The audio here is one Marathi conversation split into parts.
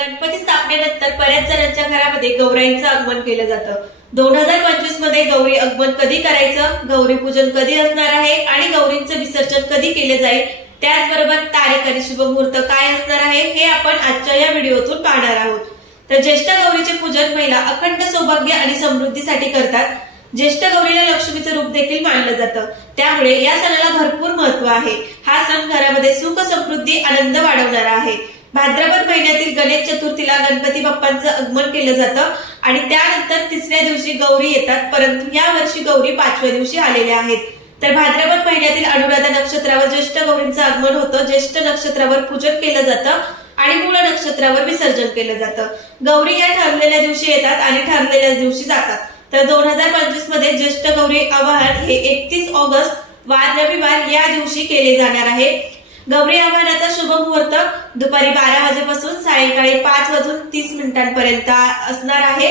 गणपती स्थापनेनंतर बऱ्याच जणांच्या घरामध्ये गौराईंचं आगमन केलं जातं। 2025 मध्ये गौरी आगमन कधी करायचं, गौरी पूजन कधी असणार आहे आणि गौरींचं विसर्जन कधी केले जाईल, त्याचबरोबर तारीख आणि शुभ मुहूर्त काय असणार आहे हे आपण आजच्या या व्हिडिओतून पाहणार आहोत। तर ज्येष्ठ गौरीचे पूजन महिला अखंड सौभाग्य आणि समृद्धीसाठी करतात। ज्येष्ठ गौरीला लक्ष्मीचं रूप देखील मानलं जातं, त्यामुळे या सणाला भरपूर महत्व आहे। हा सण घरामध्ये सुख समृद्धी आनंद वाढवणारा आहे। भाद्रपद महिन्यातील गणेश चतुर्थीला गणपती बाप्पांचं आगमन केलं जातं आणि त्यानंतर तिसऱ्या दिवशी गौरी येतात, परंतु या वर्षी गौरी 5व्या दिवशी आलेल्या आहेत। तर भाद्रपद महिन्यातील अनुराधा नक्षत्रावर ज्येष्ठ गौरींचं आगमन होतं। ज्येष्ठ नक्षत्रावर पूजन केलं जातं आणि मूळ नक्षत्रावर विसर्जन केलं जातं। गौरी या ठरलेल्या दिवशी येतात आणि ठरलेल्या दिवशी जातात। तर 2025 मध्ये ज्येष्ठ गौरी आवाहन हे 31 ऑगस्ट वार रविवार या दिवशी केले जाणार आहे। गौरी आवाहनाचा शुभ मुहूर्त दुपारी 12 वाजेपासून सायंकाळी 5:30 असणार आहे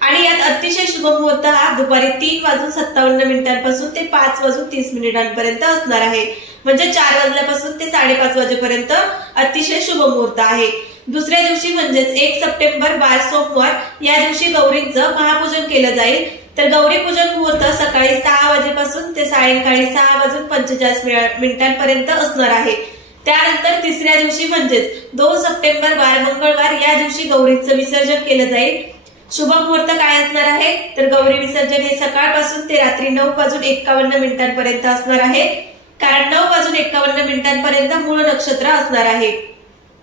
आणि यात अतिशय शुभ मुहूर्त हा दुपारी 3:57 ते 5:30 असणार आहे। म्हणजे 4 वाजल्यापासून ते 5:30 वाजेपर्यंत अतिशय शुभ मुहूर्त आहे। दुसऱ्या दिवशी म्हणजेच 1 सप्टेंबर वार सोमवार या दिवशी गौरींचं महापूजन केलं जाईल। तर गौरी पूजन मुहूर्त सकाळी 6 वाजेपासून ते सायंकाळी 6:45 असणार आहे। त्यानंतर तिसऱ्या दिवशी म्हणजेच 2 सप्टेंबर वार मंगळवार या दिवशी गौरींचं विसर्जन केलं जाईल। शुभ मुहूर्त काय असणार आहे, तर गौरी विसर्जन हे सकाळपासून ते रात्री 9:51 असणार आहे, कारण 9:51 मूळ नक्षत्र असणार आहे।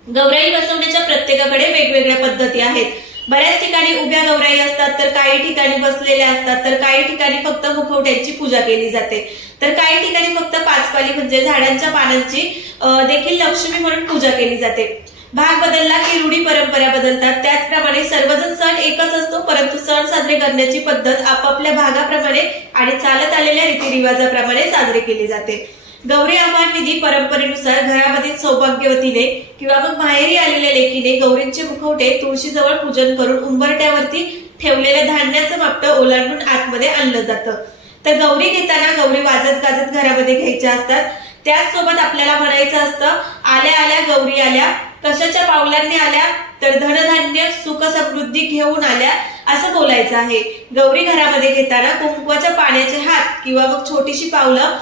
गौराई बसवण्याच्या प्रत्येकाकडे वेगवेगळ्या पद्धती आहेत। बऱ्याच ठिकाणी उभ्या गौराई असतात, तर काही ठिकाणी बसलेल्या असतात, तर काही ठिकाणी फक्त मुखवट्यांची पूजा केली जाते, तर काही ठिकाणी फक्त पाचपाली म्हणजे झाडांच्या पानांची देखील लक्ष्मी म्हणून पूजा केली जाते। भाग बदलला की रूढी परंपरा बदलतात, त्याचप्रमाणे सर्वजण सण एकच असतो, परंतु सण साजरे करण्याची पद्धत आपापल्या भागाप्रमाणे आणि चालत आलेल्या रीतिरिवाजाप्रमाणे साजरे केली जाते। गौरी आवाहन विधी परंपरेनुसार घरामधील सौभाग्यवतीने किंवा मग माहेरी आलेल्या लेकीने गौरींचे मुखवटे तुळशीजवळ पूजन करून उंबरट्यावरती ठेवलेल्या धान्याचं मापटं ओलांडून आतमध्ये आणलं जातं। तर गौरी घेताना गौरी वाजत गाजत घरामध्ये घ्यायच्या असतात। त्याचसोबत आपल्याला म्हणायचं असतं, आल्या आल्या गौरी आल्या, कशाच्या पावलांनी आल्या, तर धनधान्य सुख समृद्धी घेऊन आल्या असं बोलायचं आहे। गौरी घरामध्ये घेताना कुंकवाच्या पाण्याचे हात किंवा मग छोटीशी पावलं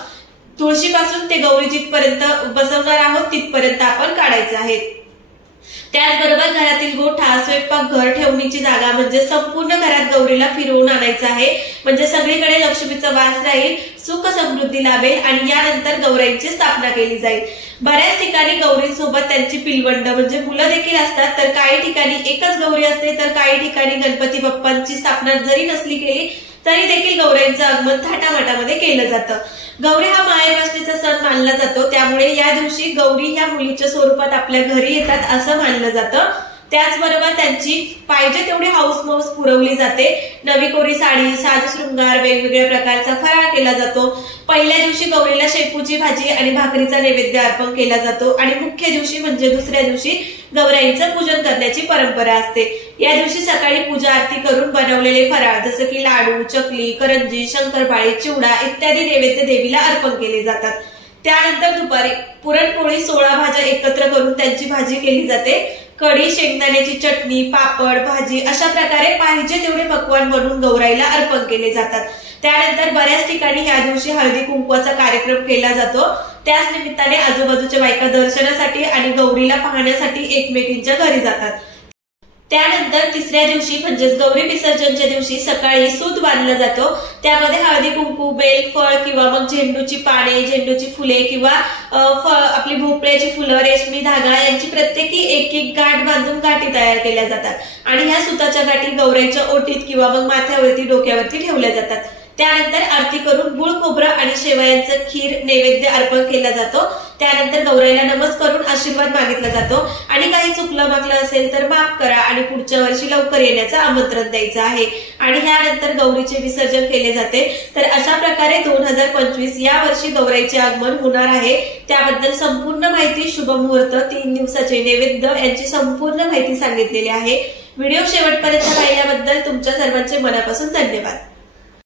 तुळशीपासून ते गौरी जिथपर्यंत बसवणार आहोत तिथपर्यंत आपण काढायचं आहे। त्याचबरोबर घरातील गोठा, स्वयंपाक घर, ठेवणीची जागा म्हणजे संपूर्ण घरात गौरीला फिरवून आणायचं आहे, म्हणजे सगळीकडे लक्ष्मीचा वास राहील, सुख समृद्धी लाभेल आणि यानंतर गौराईंची स्थापना केली जाईल। बऱ्याच ठिकाणी गौरींसोबत त्यांची पिलवंड म्हणजे मुलं देखील असतात, तर काही ठिकाणी एकच गौरी असते, तर काही ठिकाणी गणपती बाप्पांची स्थापना जरी नसली केली तरी देखील गौराईंचं आगमन थाटामाटामध्ये केलं जातं। गौरी हा माहेरवासणीचा सण मानला जातो, त्यामुळे या दिवशी गौरी ह्या मुलीच्या स्वरूपात आपल्या घरी येतात असं मानलं जातं। त्याचबरोबर त्यांची पाहिजे तेवढी हाऊसमौस पुरवली जाते। नवी कोरी साडी, साज शृंगार, वेगवेगळ्या प्रकारचा फराळ केला जातो। पहिल्या दिवशी गौरीला शेपूची भाजी आणि भाकरीचा नैवेद्य अर्पण केला जातो आणि मुख्य दिवशी म्हणजे दुसऱ्या दिवशी गौराईंचं पूजन करण्याची परंपरा असते। या दिवशी सकाळी पूजा आरती करून बनवलेले फराळ जसं की लाडू, चकली, करंजी, शंकरपाळी, चिवडा इत्यादी नैवेद्य देवीला अर्पण केले जातात। त्यानंतर दुपारी पुरणपोळी 16 भाज्या एकत्र करून त्यांची भाजी केली जाते। कढी, शेंगदाण्याची चटणी, पापड, भाजी अशा प्रकारे पाहिजे तेवढे पक्वान बनवून गौराईला अर्पण केले जातात। त्यानंतर बऱ्याच ठिकाणी ह्या दिवशी हळदी कुंकवाचा कार्यक्रम केला जातो। त्याच निमित्ताने आजूबाजूच्या बायका दर्शनासाठी आणि गौरीला पाहण्यासाठी एकमेकींच्या घरी जातात। त्यानंतर तिसऱ्या दिवशी म्हणजेच गौरी विसर्जनच्या दिवशी सकाळी सूत बांधला जातो। त्यामध्ये हळदी कुंकू, बेल, फळ किंवा मग झेंडूची पाने, झेंडूची फुले किंवा आपली भोपळ्याची फुलं, रेशमी धागा यांची प्रत्येकी एक गाठ बांधून गाठी तयार केल्या जातात आणि ह्या सुताच्या गाठी गौराईच्या ओटीत किंवा मग माथ्यावरती, डोक्यावरती ठेवल्या जातात। त्यानंतर आरती करून गुळ, खोबरं आणि शेवयांचं खीर नैवेद्य अर्पण केला जातो। त्यानंतर गौराईला नमस करून आशीर्वाद मागितला जातो आणि काही चुकलं मागलं असेल तर माफ करा आणि पुढच्या वर्षी लवकर येण्याचं आमंत्रण द्यायचं आहे आणि यानंतर गौरीचे विसर्जन केले जाते। तर अशा प्रकारे 2025 या वर्षी गौराईचे आगमन होणार आहे। त्याबद्दल संपूर्ण माहिती, शुभ मुहूर्त, 3 दिवसाचे नैवेद्य यांची संपूर्ण माहिती सांगितलेली आहे। व्हिडिओ शेवटपर्यंत पाहिल्याबद्दल तुमच्या सर्वांचे मनापासून धन्यवाद।